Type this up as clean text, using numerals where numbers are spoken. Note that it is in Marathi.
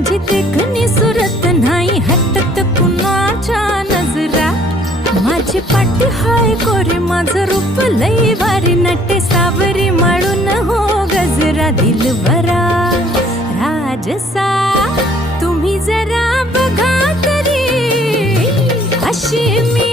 माझी देखणी सुरत नाही हटत कुणाच्या नजरा. माझी पाटी हाय कोरे माझं रूप लई भारी नटे सावरी माळून हो गजरा. दिलबरा राजसा तुम्ही जरा बघा तरी अशी मी